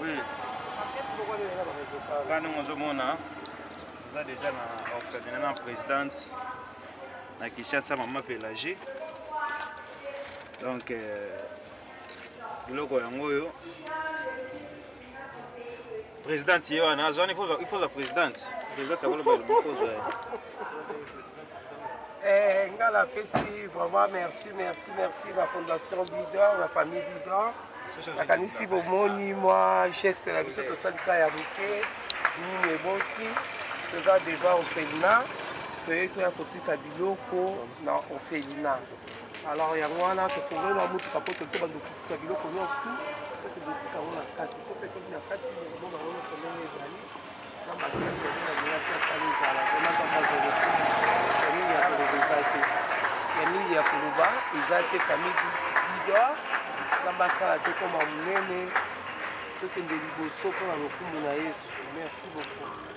Oui. Quand nous sommes déjà dans la présidence, na Kinshasa, maman Pélagie. Donc, présidente, il faut la présidente. Ngala Pessi, vraiment merci la fondation Bidor, la famille Bidor. La kanisi bomoni moi geste la biso to salika ya buke ni eboti toza déjà orphelinat toyeko ya kotika biloko na orphelinat. Alors yango wana tofungoli na mutuka po toke bandokitisa biloko nyonso po tokotika yango na kati so mpe toki na kati mona wana sondenge ezali na masaki ya asali ezala onaka mazolo famille ya koloba eza te ya mingi ya koloba eza te famille Bidor nzambe asala te koma monene tokende liboso mpona lokumu na Yesu. Merci beaucoup.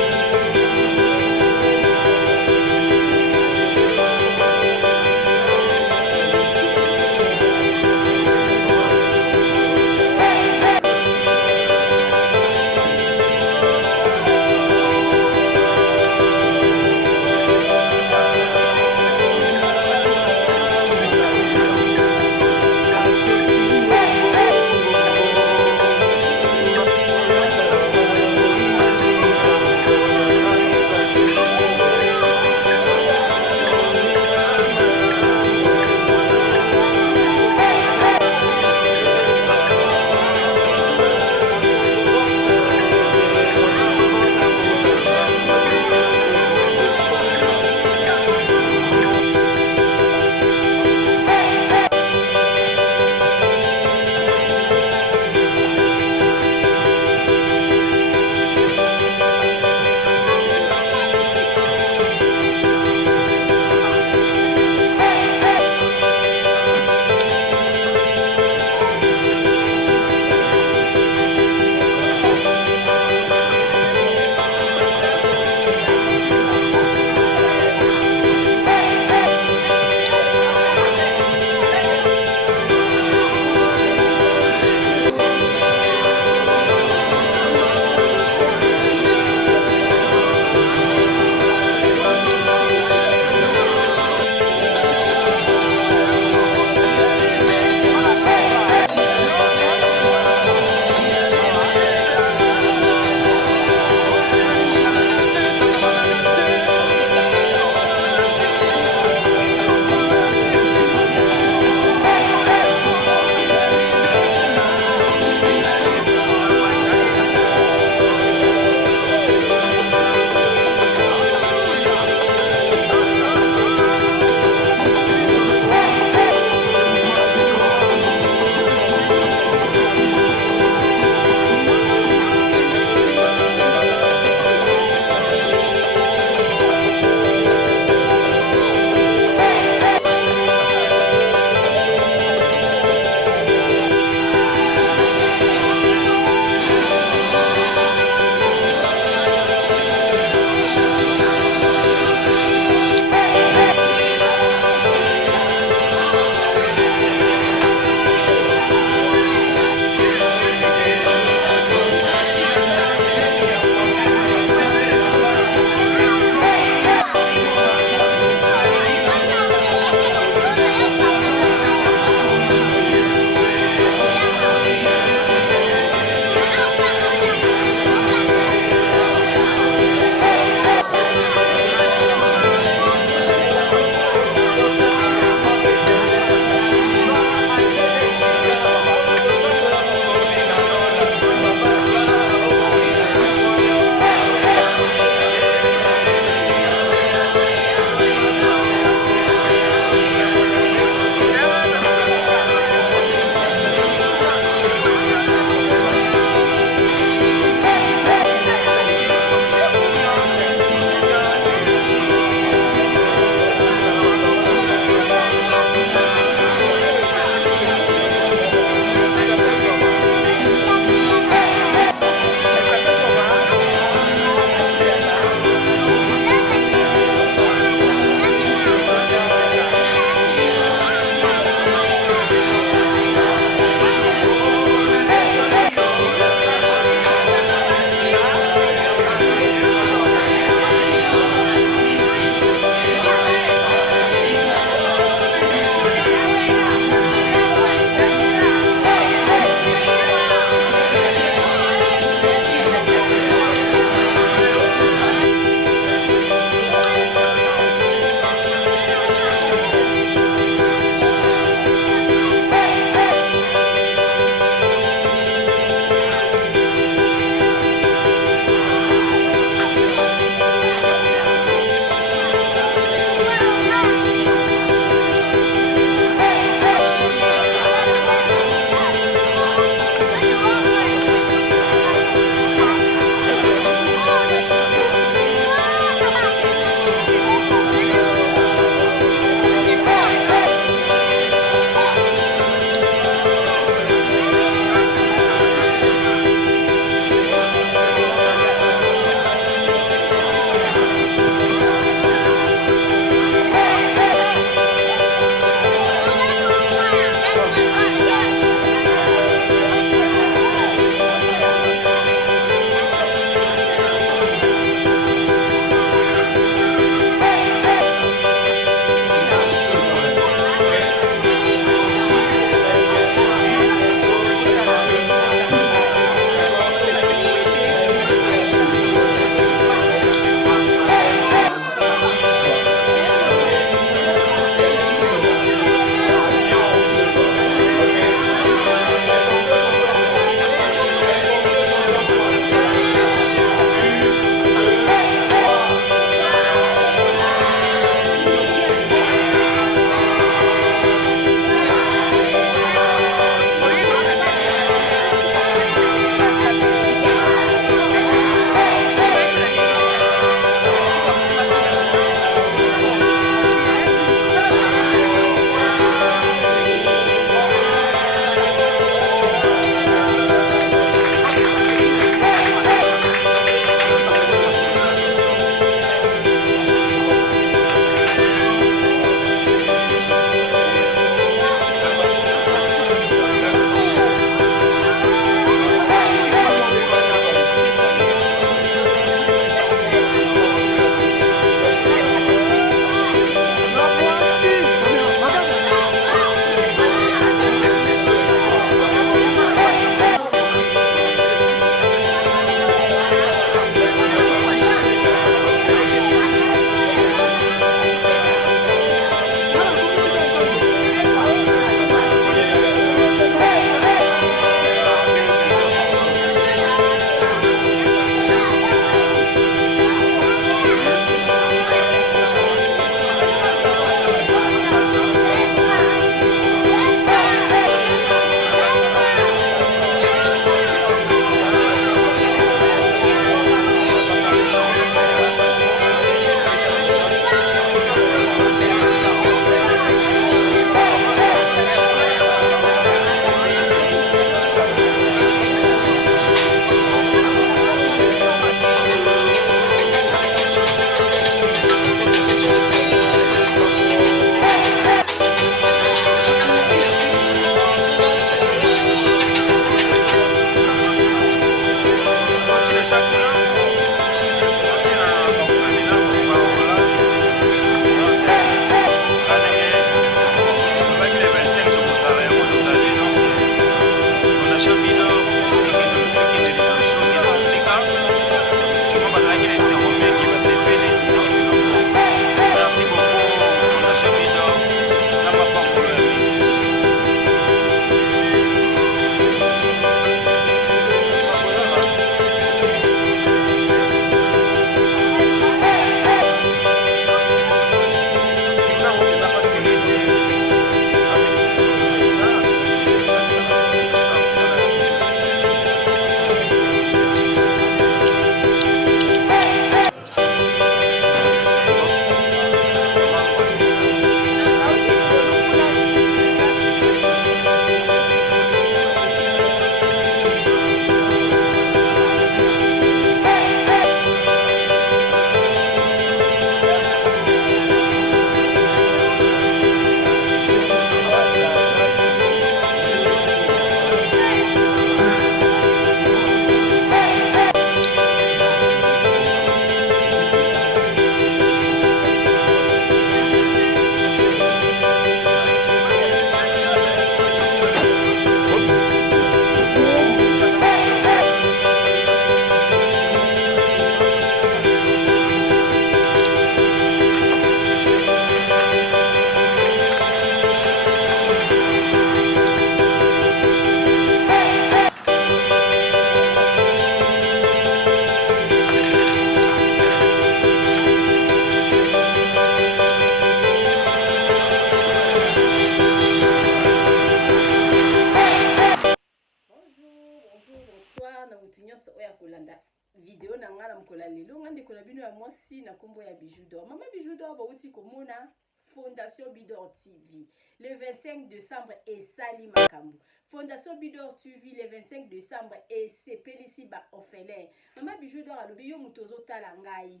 lelo ngande ko na bino ya mwasi na kombo ya Bijou d'Or. Mama Bijou d'Or bauti komona Fondation Bidor TV le 25 décembre et Sali Makambu. Fondation Bidor TV le 25 décembre et sepelisi ba orphelin. Mama Bijou d'Or alobi yo mutozo tala ngai.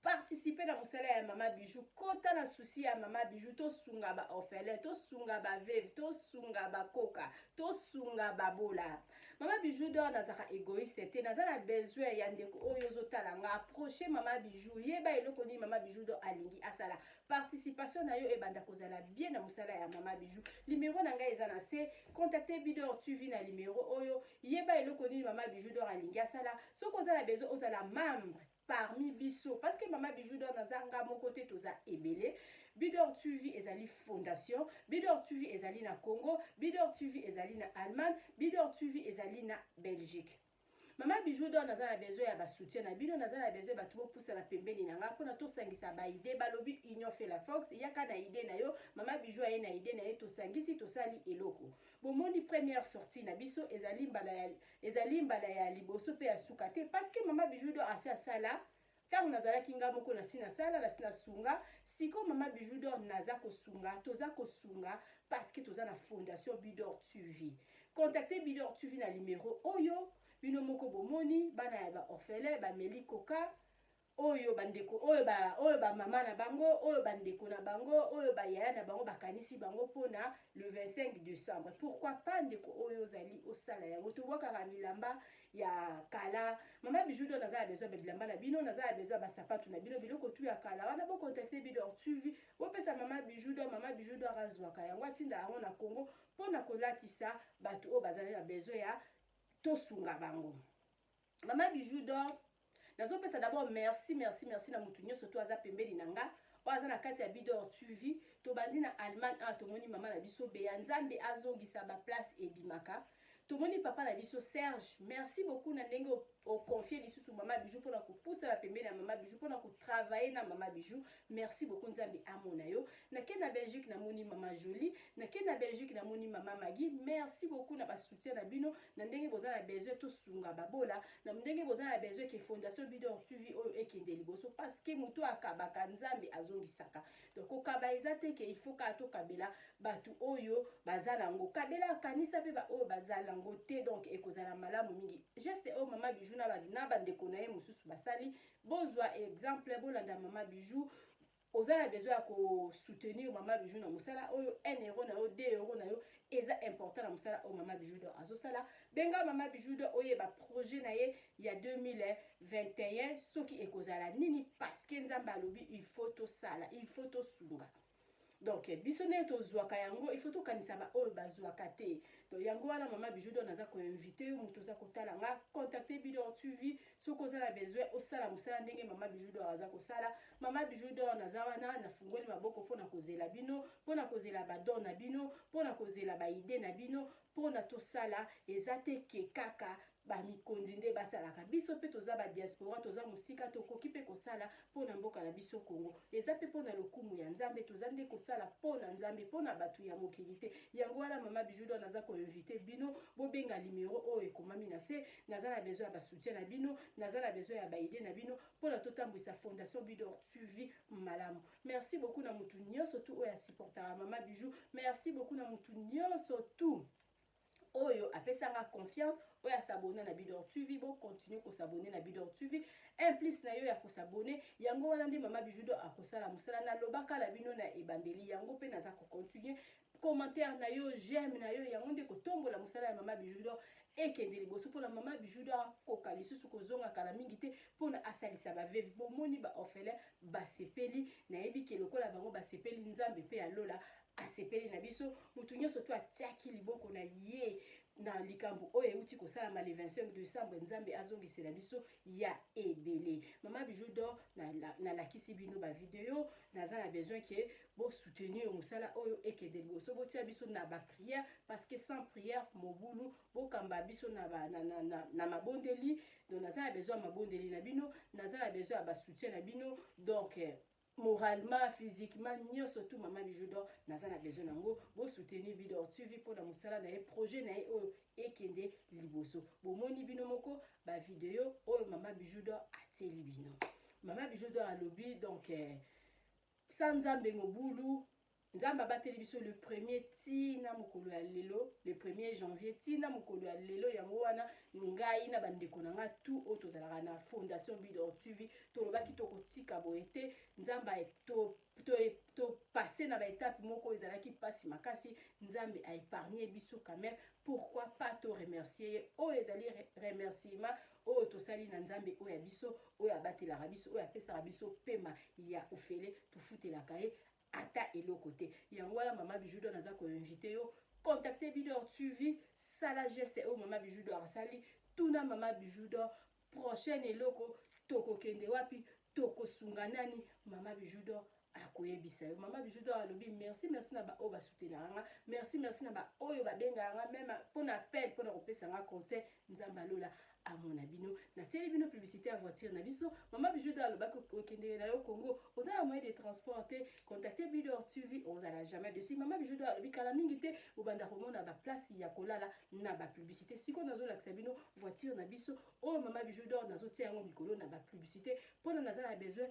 Participer dans musala ya Mama Bijou, kota na souci ya Mama Bijou, to sunga ba orphelin, to sunga ba veuve, to sunga ba koka, to sunga ba bola. Mama Bijou d'Or nazaka égoïste te, nazala besoin ya ndeko oyo zotala nga approcher Mama Bijou, yeba eloko ni Mama Bijou d'Or alingi asala. Participation na yo ebanda kozala bien na musala ya Mama Bijou. Numéro na ngai eza na se, contacter Bidor TV na numéro oyo, yeba eloko ni Mama Bijou d'Or alingi asala. Soko ozala besoin ozala membre parmi biso parce que Mama Bijou d'Or nazanga mon côté toza ebele. Bidor TV ezali fondation, Bidor TV ezali na Congo, Bidor TV ezali na Allemagne, Bidor TV ezali na Belgique. Mama Bijou d'Or nazala besoin ya ba soutien na bino, nazala besoin ba tubo poussa na pembeni na nga pona to sangisa ba idée balobi union fait la force yaka na idée na yo. Mama Bijou aye na idée na ye to sangisi to sali eloko. Bomoni première sortie na biso ezali mbala ya liboso pe ya sukate parce que Mama Bijou d'Or asa sala tant nazala kinga moko na sina sala na sina sunga siko Mama Bijou d'Or naza ko sunga toza ko sunga parce que toza na fondation Bidor TV. Contactez Bidor TV na numéro oyo bino moko bomoni bana ya ba orphelin ba meli koka oyo bandeko oyo ba mama na bango oyo bandeko na bango oyo ba yaya na bango bakanisi bango pona le 25 décembre. Pourquoi pas ndeko oyo zali osala yango to boka milamba ya kala. Mama Bijou d'Or nazala besoin bilamba na bino, nazala besoin ba sapato na bino biloko tu ya kala wana bo contacter Bidor TV bo pesa Mama Bijou d'Or. Mama Bijou d'Or azwaka yango atinda yango na Congo pona kolatisa bato o bazali na besoin ya tosunga bango. Mama Bijou d'Or nazo pesa d'abord merci na mutu nyoso to aza pembeli nanga oaza na kati ya Bidor TV to bandi na Allemagne a tomoni mama na biso be ya Nzambe azongisa ba place ebimaka. Tomoni papa na biso Serge, merci beaucoup na ndenge au confier lisusu Mama Bijou pour na pousse la pembeni na Mama Bijou pour na travailler na Mama Bijou. Merci beaucoup Nzambe amona yo. Na ke na Belgique na moni Mama Jolie, na ke na Belgique na moni Mama Magui. Merci beaucoup na ba soutien na bino na ndenge boza na besoin to sunga babola, na ndenge boza na besoin que Fondation Bidor TV oyo ekende liboso parce que muto akabaka Nzambe azongisaka. Donc okaba ezate ke il faut ka to kabela batu oyo bazala ngo kabela kanisa pe ba oyo bazala ngo te donc ekozala malamu mingi. Juste o Mama Bijou na bandeko na ye mususu basali bozwa exemple bolanda Mama Bijou ozala besoin ya ko soutenir Mama Bijou na musala oyo 1 euro na yo 2 euro na yo eza important na musala o Mama Bijou d'Or azosala benga Mama Bijou d'Or oye ba projet na ye ya 2021 soki ekozala nini parce que Nzambe alobi il faut to sala il faut to sunga. Donc bisone to zwaka yango il faut to kanisa ba oyo bazwaka te. Donc yango wana Mama Bijou d'Or naza ko inviter mutu za kotala nga contacter Bidor TV soko za la besoin osala musala ndenge Mama Bijou d'Or aza ko sala. Mama Bijou d'Or naza wana na fungoli maboko pona kozela bino pona kozela ba don na bino pona kozela ba idée na bino pona to sala ezate ke kaka ba mikondi nde basalaka biso pe toza ba diaspora toza musika tokoki pe kosala pona mboka na biso Congo eza pe pona lokumu ya Nzambe toza nde kosala pona Nzambe pona batu ya mokili te yango wana Mama Bijou d'Or naza ko inviter bino bobenga numéro oyo ekomami na se naza na besoin ya ba soutien na bino naza na besoin ya ba idée na bino pona totambwisa Fondation Bidor TV malamu. Merci beaucoup na mutu nyonso tu oyo supportera Mama Bijou. Merci beaucoup na mutu nyonso tu oyo apesanga confiance oyo s'abonner na Bidor TV bo continuer ko s'abonner na Bidor TV un plus na yo ya ko s'abonner yango wana ndi Mama Bijou d'Or akosala musala na lobaka la bino na ebandeli yango pe naza ko continuer commentaire na yo j'aime na yo yango ndi ko tombola musala ya Mama Bijou d'Or ekende liboso pona Mama Bijou d'Or koka lisusu kozonga kala mingi te pona asalisa ba veuve bomoni ba orphelin basepeli na yebi ke lokola bango basepeli Nzambe pe ya lola asepeli na biso mutu nyonso to atiaki liboko na ye na likambo oyo euti kosalama le 25 décembre Nzambe azongisela biso ya ebele. Mama Bijou d'Or na lakisi bino ba video naza na besoin que bo soutenir musala oyo ekende liboso botia biso na ba prière parce que sans prière mobulu bo kamba biso na mabondeli donc naza na besoin mabondeli na bino naza na besoin ba soutien na bino donc moralement, physiquement, nous surtout maman bijou d'or, naza na besoin nango, bo soutenir bidor TV pour na musala na projet na e kende liboso. Bo moni bino moko ba vidéo o maman bijou d'or ateli bino. Maman bijou d'or a lobby donc sans ambe mobulu. Nzamba bateli biso le 1er tina mokolo ya lelo, le 1er janvier tina mokolo ya lelo yango wana ngai na bandeko na nga tout otozalaka na fondation Bidor TV tolobaki tokotika boete nzamba to passer na ba étape moko ezalaki pasi makasi nzambe a épargné biso quand même. Pourquoi pas to remercier o ezali remerciement o tosali na nzambe o ya biso o ya batela biso o ya pesa biso pema ya ofele to futela kaye ata eloko te yango wana mama bijou d'or naza ko inviter yo contacter Bidor TV sala geste o mama bijou d'or asali tuna mama bijou d'or prochaine eloko tokokende wapi tokosunga nani mama bijou d'or akoyebisa yo mama bijou d'or alobi merci na ba o ba soutenanga merci na ba oyo ba benganga même pour appel pour kopesa nga conseil nzamba lola à mon abino na télé bino publicité à voiture na biso mama bijou d'or alobaki okende na yo Congo oza na moyen de transporter contacter Bidor TV on a jamais dessus mama bijou d'or alobi kala mingi te obanda komona ba place ya kolala na ba publicité siko nazo lakisa bino voiture na biso o mama bijou d'or nazo tia yango mikolo na ba publicité pona naza na besoin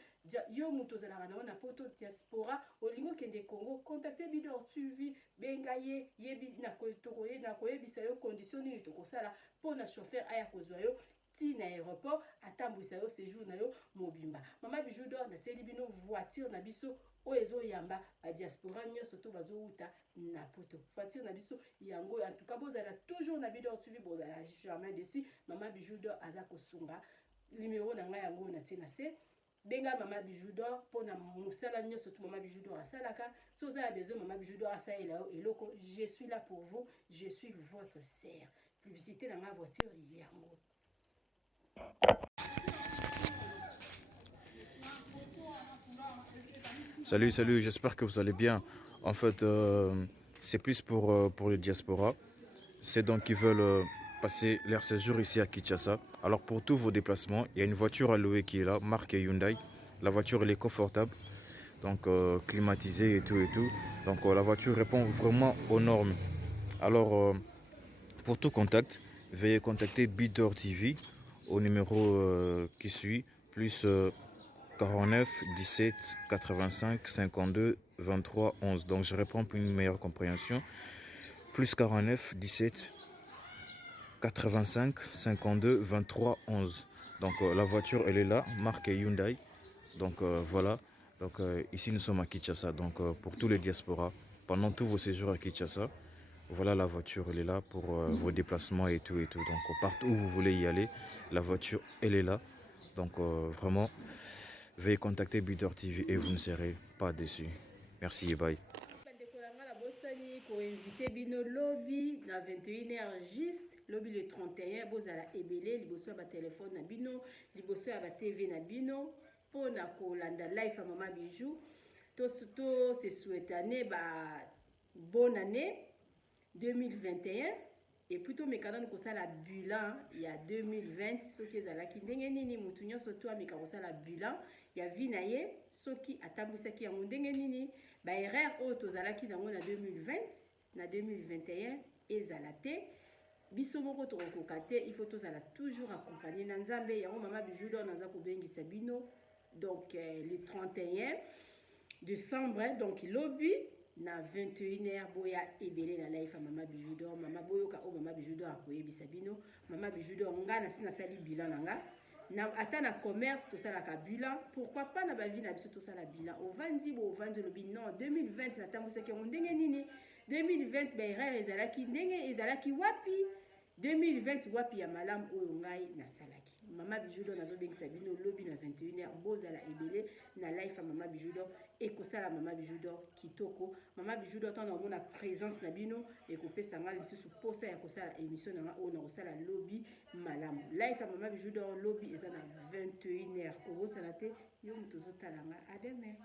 yo muto zalaka na poto diaspora olingo kende Congo contacter Bidor TV bengaye yebi na kotokoye na koyebisa yo condition nini tokosala pona chauffeur aya kozwa yo ti na aéroport atambwisa yo séjour na yo mobimba mama bijou d'or na teli bino voiture na biso o ezo yamba ba diaspora nyonso to bazouta na poto voiture na biso yango en tout cas bozala toujours na Bidor TV bozala jamais dessus mama bijou d'or aza kosunga numéro na nga yango na tina se benga mama bijou d'or pona musala nyonso to mama bijou d'or asalaka so za besoin mama bijou d'or asaela yo eloko je suis là pour vous je suis votre sœur publicité dans ma voiture yango. Salut, j'espère que vous allez bien. En fait, c'est plus pour le diaspora. C'est donc qui veulent passer leur séjour ici à Kinshasa. Alors pour tous vos déplacements, il y a une voiture à louer qui est là, marque Hyundai. La voiture elle est confortable, donc climatisée et tout. Donc la voiture répond vraiment aux normes. Alors pour tout contact, veuillez contacter Bidor TV au numéro qui suit, plus 49 17 85 52 23 11. Donc je réponds pour une meilleure compréhension. Plus 49 17 85 52 23 11. Donc la voiture elle est là, marque Hyundai. Donc voilà. Donc ici nous sommes à Kinshasa. Donc pour tous les diasporas, pendant tous vos séjours à Kinshasa, voilà la voiture elle est là pour vos déplacements et tout. Donc partout où vous voulez y aller, la voiture elle est là. Donc vraiment, veuillez contacter Bidor TV et vous ne serez pas déçus. Merci et bye. Invité bino lobby na 21h juste lobby le 31 bozala ebele liboso ba téléphone na bino liboso ya ba TV na bino pona kolanda life mama bijou to se souhaite année ba bonne année 2021 et plutôt mekana ko sala bilan ya 2020 soki ezalaki ndenge nini mutu nyonso to ameka ko sala bilan ya vie na ye soki atambusaki yango ndenge nini ba erreur o tozalaki nango na 2020 na 2021 ezala te biso moko tokokoka te il faut tozala toujours accompagner na nzambe yango mama bijou d'or naza kobengisa bino donc le 31 décembre donc lobby na 21h boya ebele na life mama bijou d'or mama boyoka o mama bijou d'or akoyebisa bino mama bijou d'or nga na sina sali bilan nanga na ata na commerce to sala ka bilan pourquoi pas na ba vie na biso to sala bilan au vandi lobi non 2020 na tambousa ki ndenge nini 2020 ba erreur ezalaki ndenge ezalaki wapi 2020 wapi ya malamu oyo ngai na salaki mama bijou d'or nazo bengisa bino lobby na 21h bozala ebele na life mama bijou d'or et ko sala mama bijou d'or kitoko mama bijou d'or tana mona présence na bino et ko pesa nga lisusu posa ya ko sala émission na o na ko sala lobby malamu life mama bijou d'or lobby eza na 21h ko sala te yo mutozotala nga à demain.